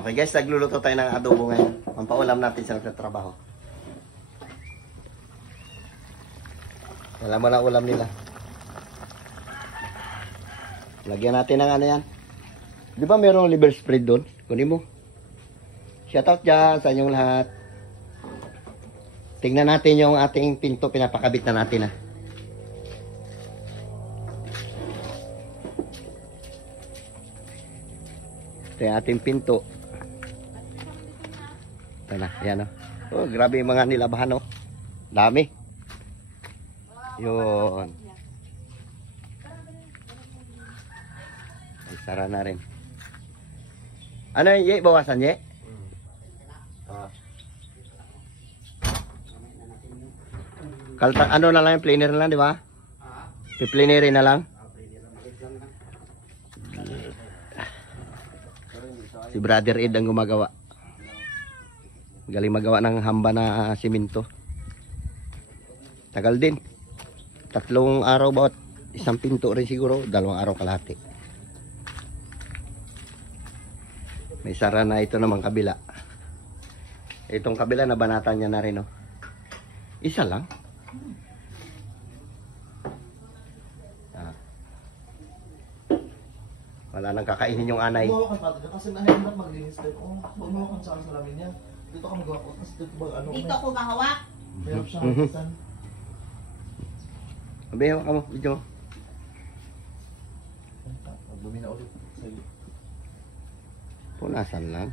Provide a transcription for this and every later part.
Okay guys, nagluluto tayo ng adobo ngayon. Pampaulam natin sa nagtatrabaho. Alam mo na ulam nila. Lagyan natin ng ano yan. Di ba mayroong liver spread doon? Kunin mo. Shoutout dyan sa inyong lahat. Tingnan natin yung ating pinto. Pinapakabit na natin ah. Ito yung ating pinto. Ito na, yan o. Oh, grabe yung mga nilabahan o. Dami. Yun. Ay, sara na rin. Ano yung ye? Bawasan ye? Kalta, ano na lang yung planer na lang, di ba? Piplanerin na lang. Si Brother Ed ang gumagawa. Galing magawa ng hamba na simento. Tagal din. 3 araw bawat isang pinto rin siguro. 2 araw kalahati. May sara na ito namang kabila. Itong kabila nabanatan niya na rin. Oh. Isa lang. Ah. Wala nang kakainin yung anay. Bumawakan pa ito kasi nahihinap maglinis dito. Bumawakan sa salamin niya. Dito ka magawa ko. Kasi dito ba ano? Dito ko mahawak. Mayroon siya halisan. Abihin ka mo, video mo. Magbumi na ulit. Sige. Punasan lang.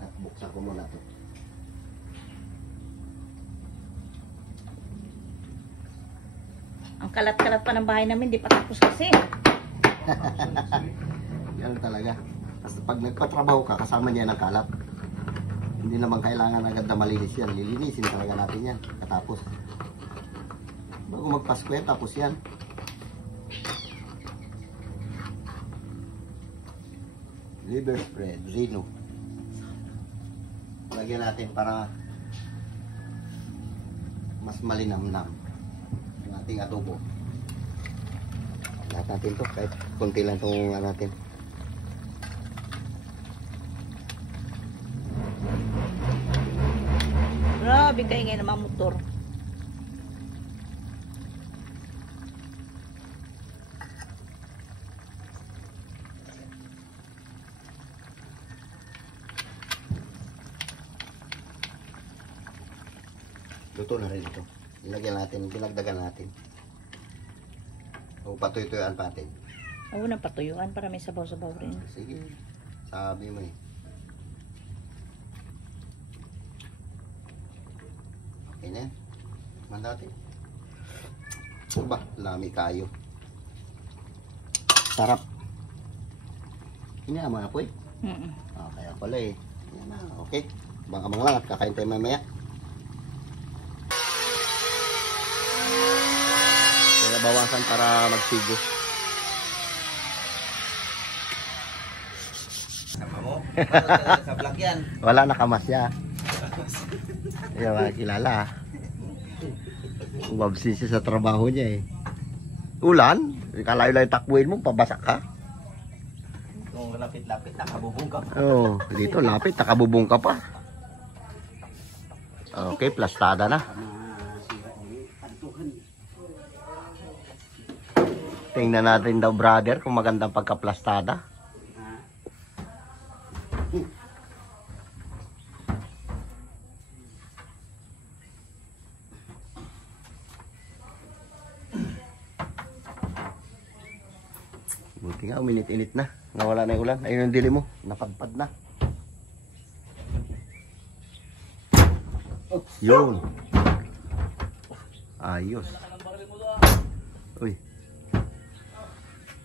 At buksan ko muna ito. Ang kalat-kalat pa ng bahay namin, di pa tapos kasi. Yan talaga. Kasi pag nagpatrabaho ka, kasama niya ng kalat. Hindi naman kailangan agad na malinis yan. Lilinisin talaga natin yan. Katapos. Bago magpasko yan, tapos yan. Liver spread, Reno. Lagyan natin para mas malinamnam yung ating adobo. Lahat natin to, kahit konti lang itong natin. Grabe kayo ngayon ng mga motor. Luto na rin ito. Ilagyan natin, pinagdagan natin. O patuyo-tuyaan pa natin. Oo, nang patuyuan para may sabaw-sabaw rin. Sige, sabi mo eh. Okay na yan. Mandati. Ba, lami kayo. Sarap. Ini ang mga apoy. Kaya pala eh. Yan na, okay. Abang-abang lang at kakain tayo mamaya. Kaya bawasan para magsigo. Sama mo? Sa vlog yan. Wala nakamasya. Ayaw makikilala. Umabsin siya sa trabaho niya eh. Ulan? Kalayo-layo takbuhin mo, pabasak ka. Kung lapit-lapit, nakabubong ka. Oo, dito lapit, nakabubong ka pa. Okay, plastada na. Tingnan natin daw brother kung magandang pagka-plastada. Buti nga, uminit-init na. Nawala na yung ulan. Ayun yung dili mo. Napadpad na. Yun. Ayos. Uy.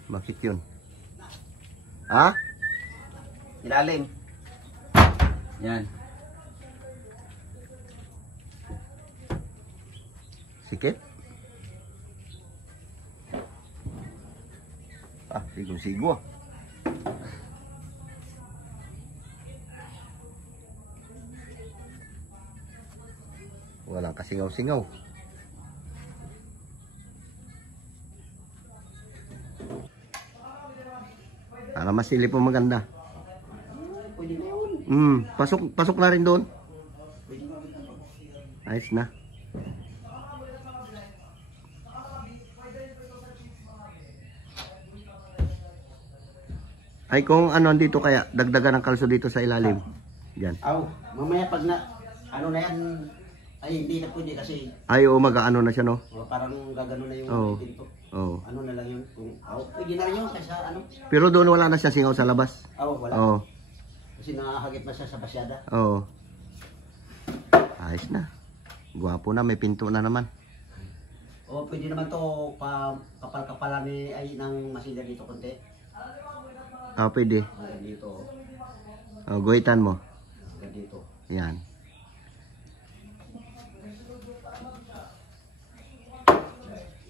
Bakit yun? Ha? Ilalim. Yan. Sikit? Ah, sigo-sigo. Walang kasingaw-singaw. Para masilip mo maganda. Pasok na rin doon. Ayos na. Ay kung ano dito kaya dagdagan ng kalso dito sa ilalim. Diyan. Aw, mamaya pag na, ano na yan, ay hindi na pwede kasi Ay o mag-ano na siya no. parang gagano na yung Oo. pinto. Oo. Ano na lang yun, kung, pwede na rin yun kaysa ano. Pero doon wala na siya singaw sa labas. Wala. Oo. Kasi nakahagip na siya sa basyada. Oo. Ayos na. Gwapo na, may pinto na naman. Pwede naman to kapal-kapalan ay ng masilya dito konti. Pwede. Dito. Guhitan mo. Dito. Yan.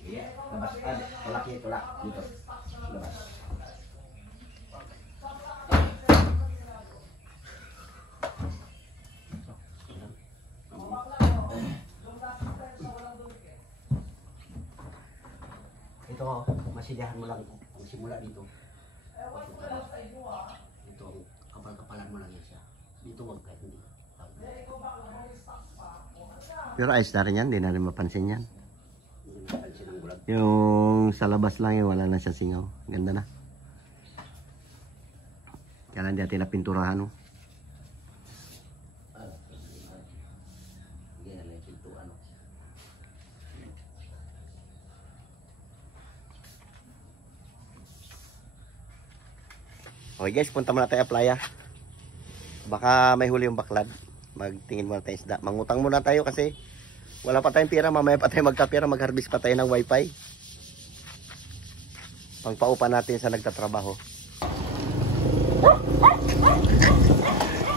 Yeah, labas. Tulak dito. Labas. Ito, masilyahan mo lang ang simula dito. Ito, kapal-kapalan mo lang yan siya. Dito wag kahit hindi. Pero ayos na rin yan, hindi na rin mapansin yan. Hindi napansin ang bulag. Yung sa labas lang yun, wala na siya singaw. Ganda na. Kaya hindi natin napinturahan no. Hindi na lang ito ano. Okay guys, punta muna tayo playa. Baka may huli yung baklad. Magtingin muna tayo isda. Mangutang muna tayo kasi wala pa tayong pera. Mamaya pa tayo magkapera. Mag-harvest pa tayo ng wifi. Pangpaupa natin sa nagtatrabaho.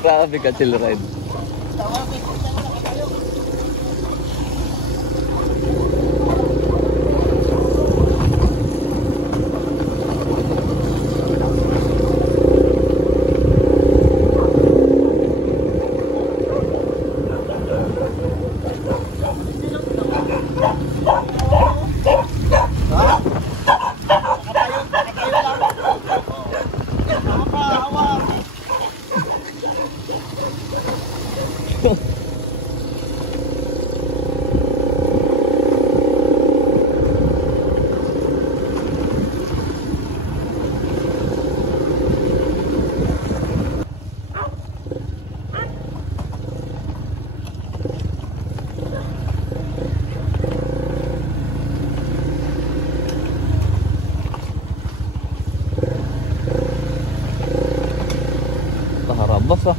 Grabe ka, chill ride. Paharabas ah.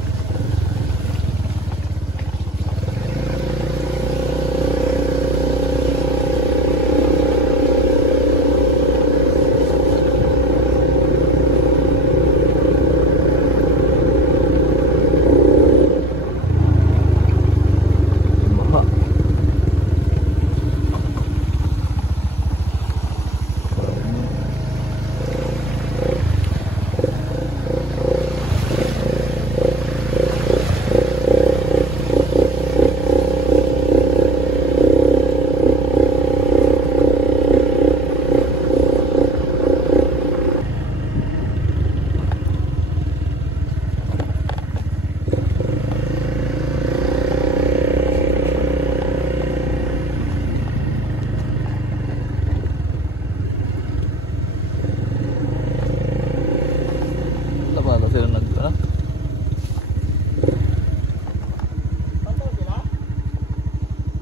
Wala sila nagtara.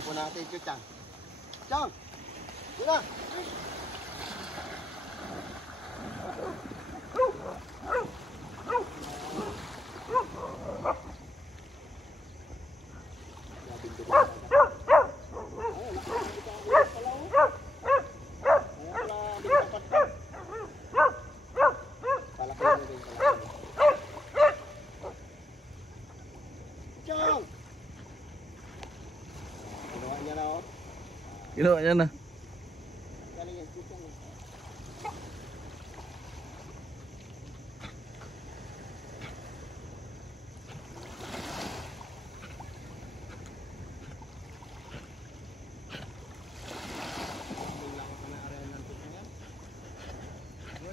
Muna natin yung Chang. Chang! Muna! Chang! Ginawa niya na oh. Ginawa niya na. Galing yan, Chang.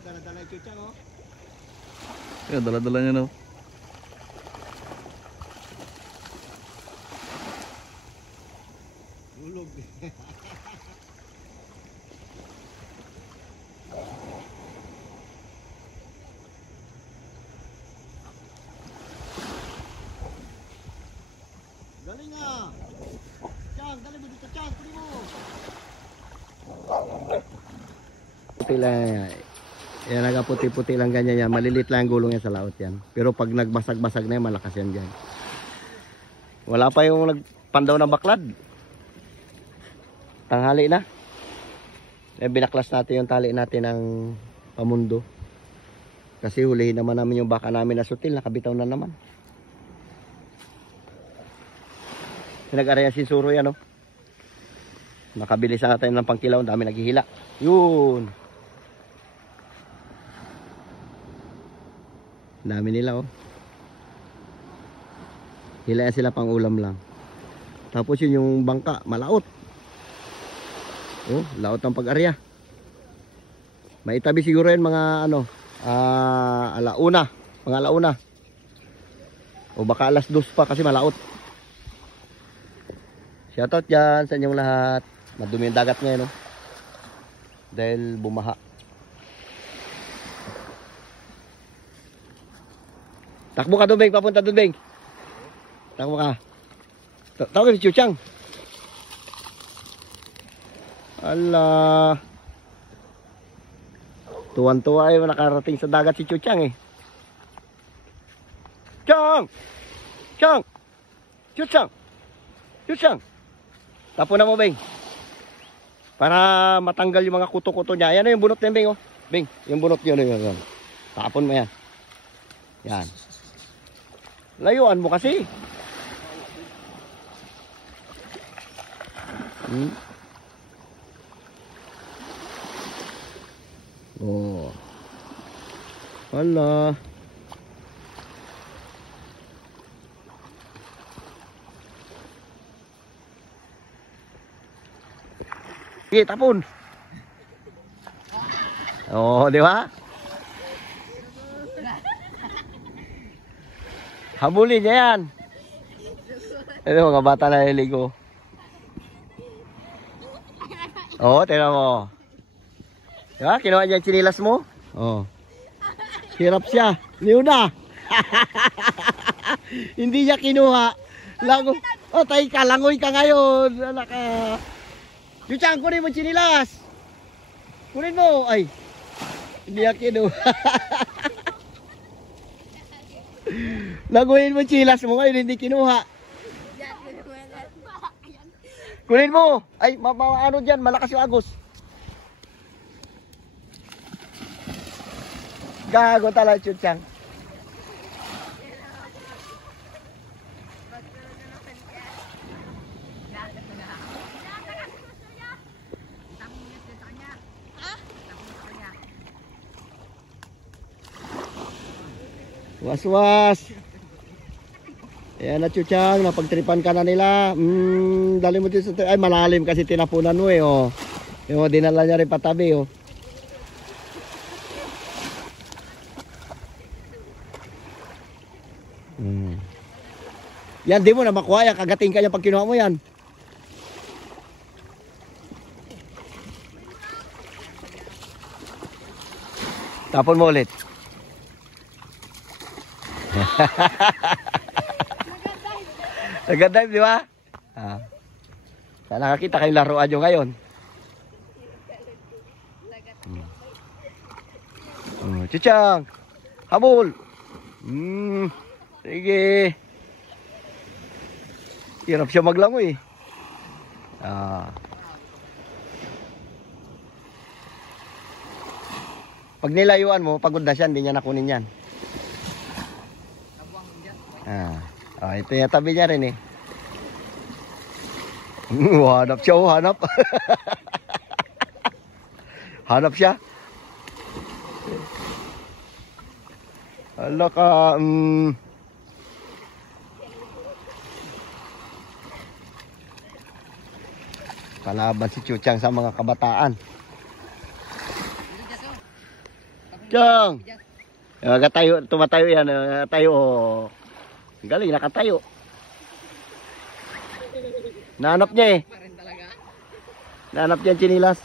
Dala-dala yung Chang oh. Dala-dala niya na. Paringa. Chang, dali mo dito, Chang. Kunin mo. Puti lang yan. Yan, nagaputi-puti lang ganyan yan. Malilit lang ang gulong yan sa laot yan. Pero pag nagbasag-basag na yan, malakas yan dyan. Wala pa yung nagpandaw ng baklad. Tanghali na. Binaklas natin yung tali natin ng pamundo. Kasi hulihin naman namin yung baka namin na sutil. Nakabitaw na naman. Pinag-araya sinsuro yan, oh. Makabilis na tayo ng pangkilaw. Ang dami naghihila. Yun. Dami nila, oh. Hilayan sila pang ulam lang. Tapos yun yung bangka, malaot. Oh, laot ng pag-arya. Maitabi siguro yan mga ano, alauna, mga alauna. O baka alas 2 pa kasi malaot. Shoutout dyan sa inyong lahat. Madumi yung dagat ngayon, no? Dahil bumaha. Takbo ka, Dubeng, papunta, Dubeng. Takbo ka. Tawag si Chuchang. Ala. Tuwan-tuwa ay nakarating sa dagat si Chuchang, eh. Chang! Chang! Chuchang! Chuchang! Tapo na mo, Beng. Para matanggal yung mga kuto-kuto niya. Ayan na yung bunot niya, Beng, oh. Beng, yung bunot yun, yun. Tapon mo yan. Yan. Layuan mo kasi. Oh. Hala. Sige, tapon. Oh, di ba? Habulin niya yan. Ito mga bata na naliligo. Oo, tingnan mo. Diba? Kinuha niya yung chinilas mo. Oo. Hirap siya. Niuna. Hindi niya kinuha. Langoy. Oh, tayo ka. Langoy ka ngayon. Anak ka. Chuchang, kunin mo yung chinilas. Kunin mo. Ay. Hindi niya kinuha. Langoyin mo yung chinilas mo ngayon. Hindi kinuha. Kunin mo. Ay, ano dyan. Malakas yung agos. Gago talaga, Chuchang. Was-was. Ayan na, Chuchang. Napagtripan ka na nila. Dali mo dito sa... Ay, malalim kasi tinapunan mo, eh, oh. Yung dinala niya rin patabi, oh. Yan, di mo na makuha yan. Kagating ka yan pag kinuha mo yan. Tapon mo ulit. Nag-dive, di ba? Sana nakakita kayong laruan nyo ngayon. Chuchang! Habol! Sige. Hirap siya maglangoy. Pag nilayuan mo, pagod na siya, hindi niya nakunin yan. Ito yung tabi niya rin, eh. Hanap siya, oh, hanap. Hanap siya. Hala ka, kalaban si Chuchang sa mga kabataan. Chang! Tayo, tumatayo yan. Tayo, oh. Galing, nakatayo. Nahanap niya, eh. Nahanap niya ang chinilas.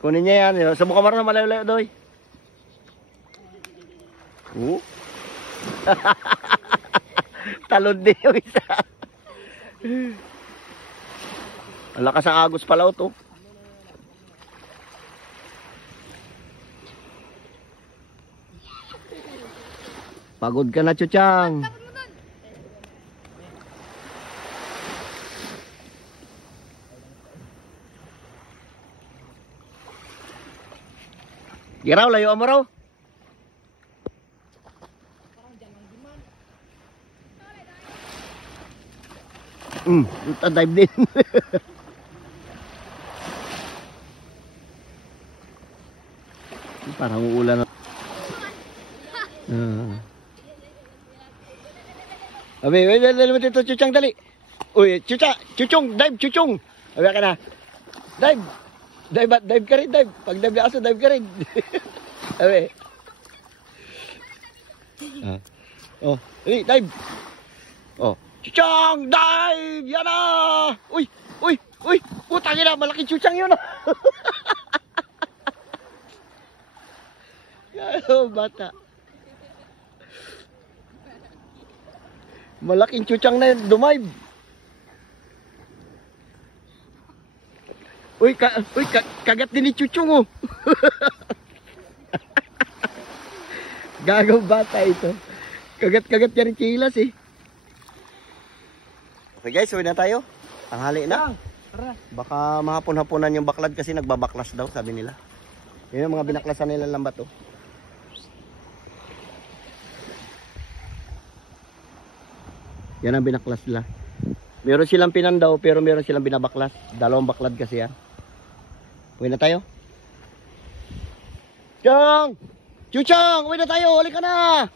Kunin niya yan. Subukan mo rin na malayo-layo, Doy. Talon din yung isa. Ang lakas ang agos pala ito. Pagod ka na, Chuchang. Giraw, layo mo raw. Dive din. Parang uulan na. Abi, dali mo dito, Chuchang, dali. Uy, Chuchong, dive, Chuchong. Abi ka na. Dive. Dive ka rin, dive. Pag dive na aso, dive ka rin. Abi. Oh, dive. Oh, Chuchang, dive! Yan na! Uy! Putang ina, malaking Chuchang yun ah! Yan, bata. Malaking Chuchang na yun, dumive. Kagat din ni Chuchong oh. Gagaw bata ito. Kagat niya rin kilas eh. Okay guys, uwi na tayo. Tanghali na. Baka mahapon-haponan yung baklad kasi nagbabaklas daw, sabi nila. Yun yung mga binaklasan nila lambat oh. Yan ang binaklas nila. Meron silang pinandaw pero meron silang binabaklas. Dalawang baklad kasi yan. Uwi na tayo. Chuchang! Uwi na tayo! Halika na!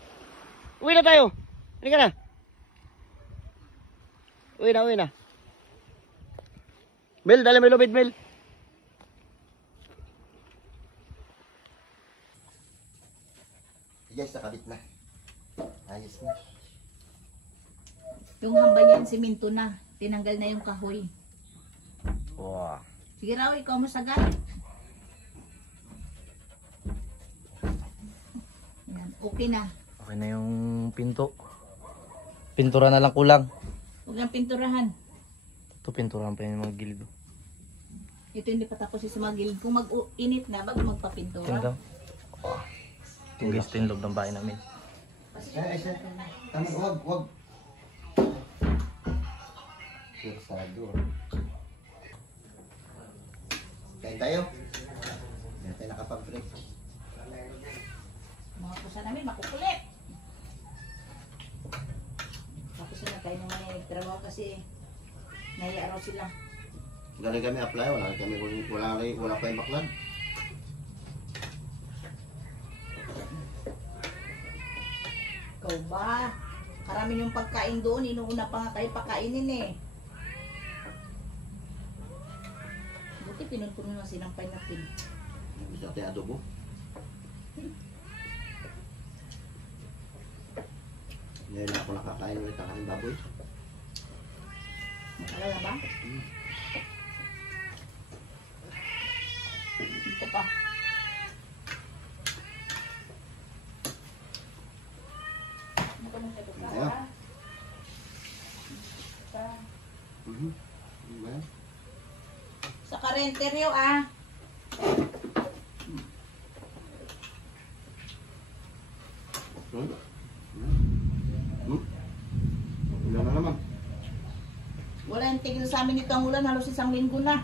Uwi na tayo! Halika na! Uwi na. Mel, dali mo lubid, Mel. Guys, nakabit na. Ayos na. Yung hamba niyan, siminto na. Tinanggal na yung kahoy. Wow. Sige raw, ikaw masagat. Yan, okay na. Okay na yung pinto. Pintura na lang kulang. Huwag nang pinturahan. Ito pinturahan pa yung mga gilid. Ito hindi pa tapos yung mga gilid. Kung mag-init na, bago magpapintura. Tingnan. Ito guys, ito yung loob ng bahay namin. Wag. Sado. Kain tayo. Hindi tayo nakapag-break. Mga kusa namin, makukulit. Tapos na tayo naman may trabaho kasi naiaraw sila. Galing kami apply, wala pa yung baklad. Ikaw ba? Karami yung pagkain doon, inuuna pa nga kayo pakainin eh. Buti pinunpuno na sinampay natin. Hindi natin adobo. Ngayon na ako nakakain ulit ang aking baboy. Makalala ba? Ito pa. Ayo. Sa karenteryo ah. Ulan na naman. Wala yung tigil sa amin ito ang ulan, halos isang linggo na.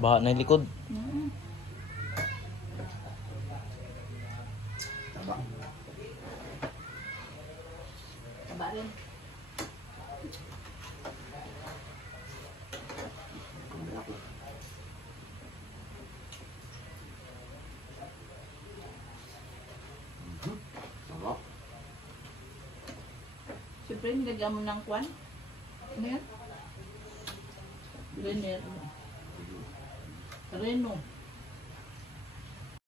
Baha na yung likod. Taba. Taba rin. Taba. Siyempre, nilagyan mo ng kwan. Ano yan? Renero. Reno.